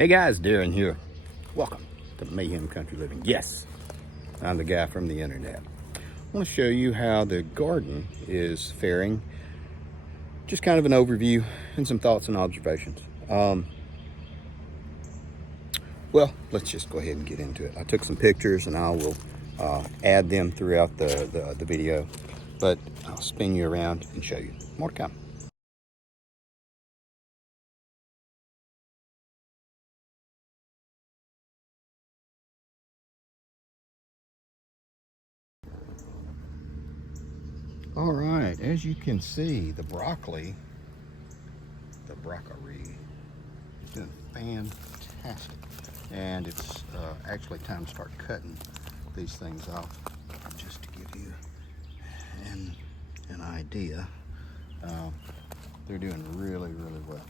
Hey guys, Darren here. Welcome to Mayhem Country Living. Yes, I'm the guy from the internet. I want to show you how the garden is faring. Just kind of an overview and some thoughts and observations. Well, let's just go ahead and get into it. I took some pictures and I will add them throughout the video, but I'll spin you around and show you. More to come. All right, as you can see, the broccoli is doing fantastic. And it's actually time to start cutting these things off. Just to give you an idea, they're doing really, really well.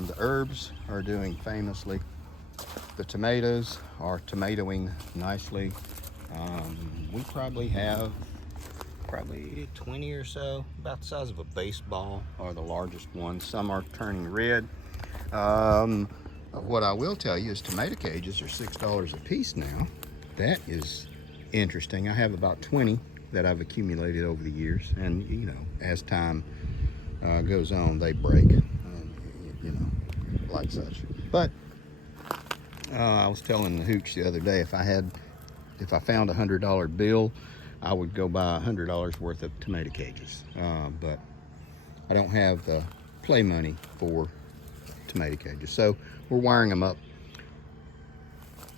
The herbs are doing famously. The tomatoes are tomatoing nicely. We probably have 20 or so, about the size of a baseball, are the largest ones. Some are turning red. What I will tell you is tomato cages are $6 a piece now. That is interesting. I have about 20 that I've accumulated over the years, and you know, as time goes on, they break, you know, like such. But I was telling the hooch the other day, if I found a $100 bill, I would go buy $100 worth of tomato cages, but I don't have the play money for tomato cages, so we're wiring them up,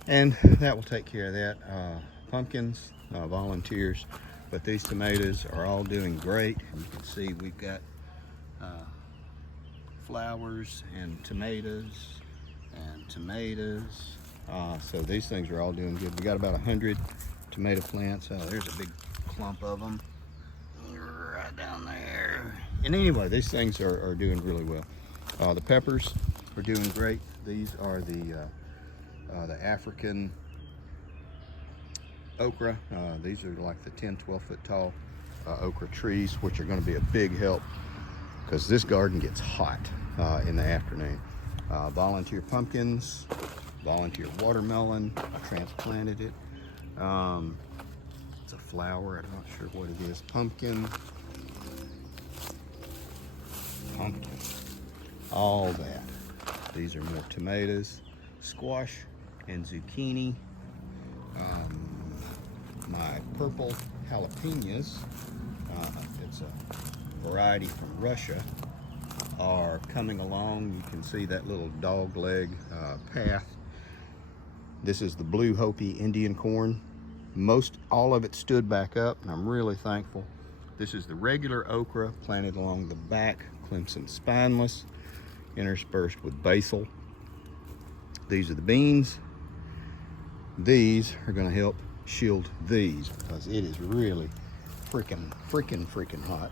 and that will take care of that. Pumpkins, volunteers, but these tomatoes are all doing great. You can see we've got flowers and tomatoes, so these things are all doing good. We got about 100 tomato plants. There's a big clump of them right down there. And anyway, these things are doing really well. The peppers are doing great. These are the African okra. These are like the 10-12 foot tall okra trees, which are going to be a big help because this garden gets hot in the afternoon. Volunteer pumpkins, volunteer watermelon. I transplanted it. It's a flower, I'm not sure what it is. Pumpkin, all that. These are more tomatoes, squash, and zucchini. My purple jalapenos, it's a variety from Russia, are coming along. You can see that little dog leg path. This is the blue Hopi Indian corn. All of it stood back up, and I'm really thankful. This is the regular okra planted along the back, Clemson spineless, interspersed with basil. These are the beans. These are going to help shield these because it is really freaking hot.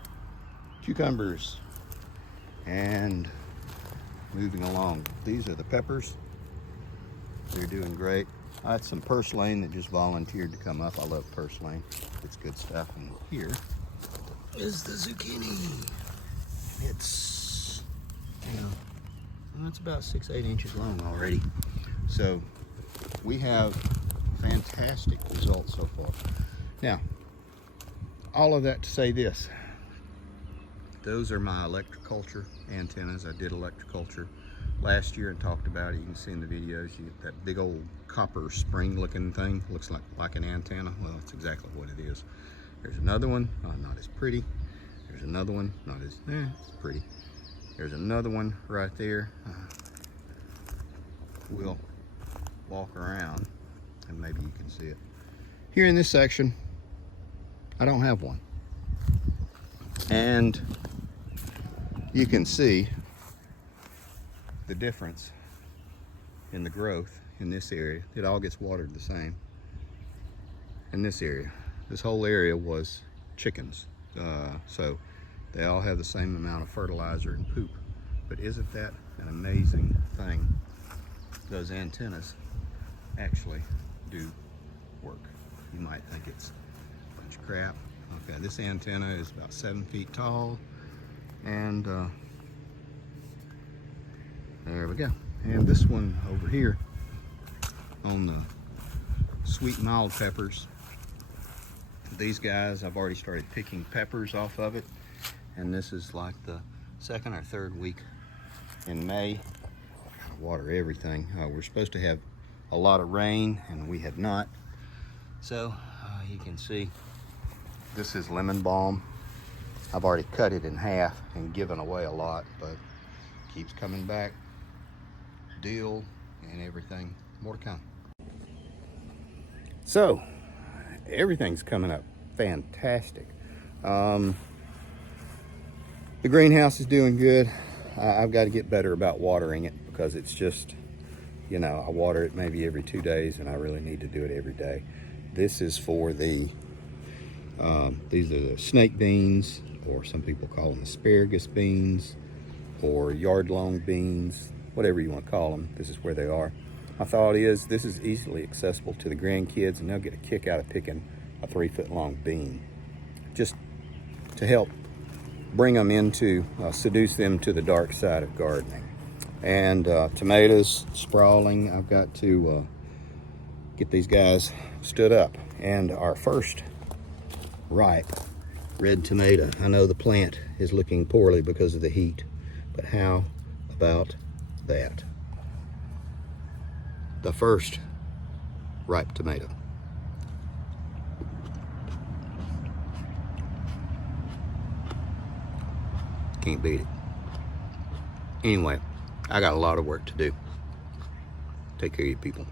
Cucumbers, and moving along. These are the peppers. They're doing great. I had some purslane that just volunteered to come up. I love purslane. It's good stuff. And here is the zucchini. It's, you know, it's about 6-8 inches long already. So we have fantastic results so far. Now, all of that to say this. Those are my electroculture antennas. I did electroculture last year and talked about it. You can see in the videos, you get that big old copper spring looking thing. Looks like an antenna. Well, it's exactly what it is. There's another one, not as pretty. There's another one, not as pretty. There's another one right there. We'll walk around and maybe you can see it. Here in this section, I don't have one. And you can see the difference in the growth in this area. It all gets watered the same. In this area, this whole area was chickens, so they all have the same amount of fertilizer and poop. But isn't that an amazing thing? Those antennas actually do work. You might think it's a bunch of crap. Okay, this antenna is about 7 feet tall, and there we go. And this one over here on the sweet mild peppers, these guys, I've already started picking peppers off of it, and this is like the second or third week in May. Gotta water everything. We're supposed to have a lot of rain, and we have not. So you can see this is lemon balm. I've already cut it in half and given away a lot, but it keeps coming back. Dill and everything, more to come. So everything's coming up fantastic. The greenhouse is doing good. I've got to get better about watering it, because it's just, you know, I water it maybe every 2 days, and I really need to do it every day. This is for the, these are the snake beans, or some people call them asparagus beans, or yard-long beans, whatever you want to call them. This is where they are. My thought is this is easily accessible to the grandkids, and they'll get a kick out of picking a 3-foot-long bean, just to help bring them into, seduce them to the dark side of gardening. And tomatoes sprawling. I've got to get these guys stood up. And our first ripe red tomato. I know the plant is looking poorly because of the heat, but how about that? The first ripe tomato. Can't beat it. Anyway, I got a lot of work to do. Take care of you people.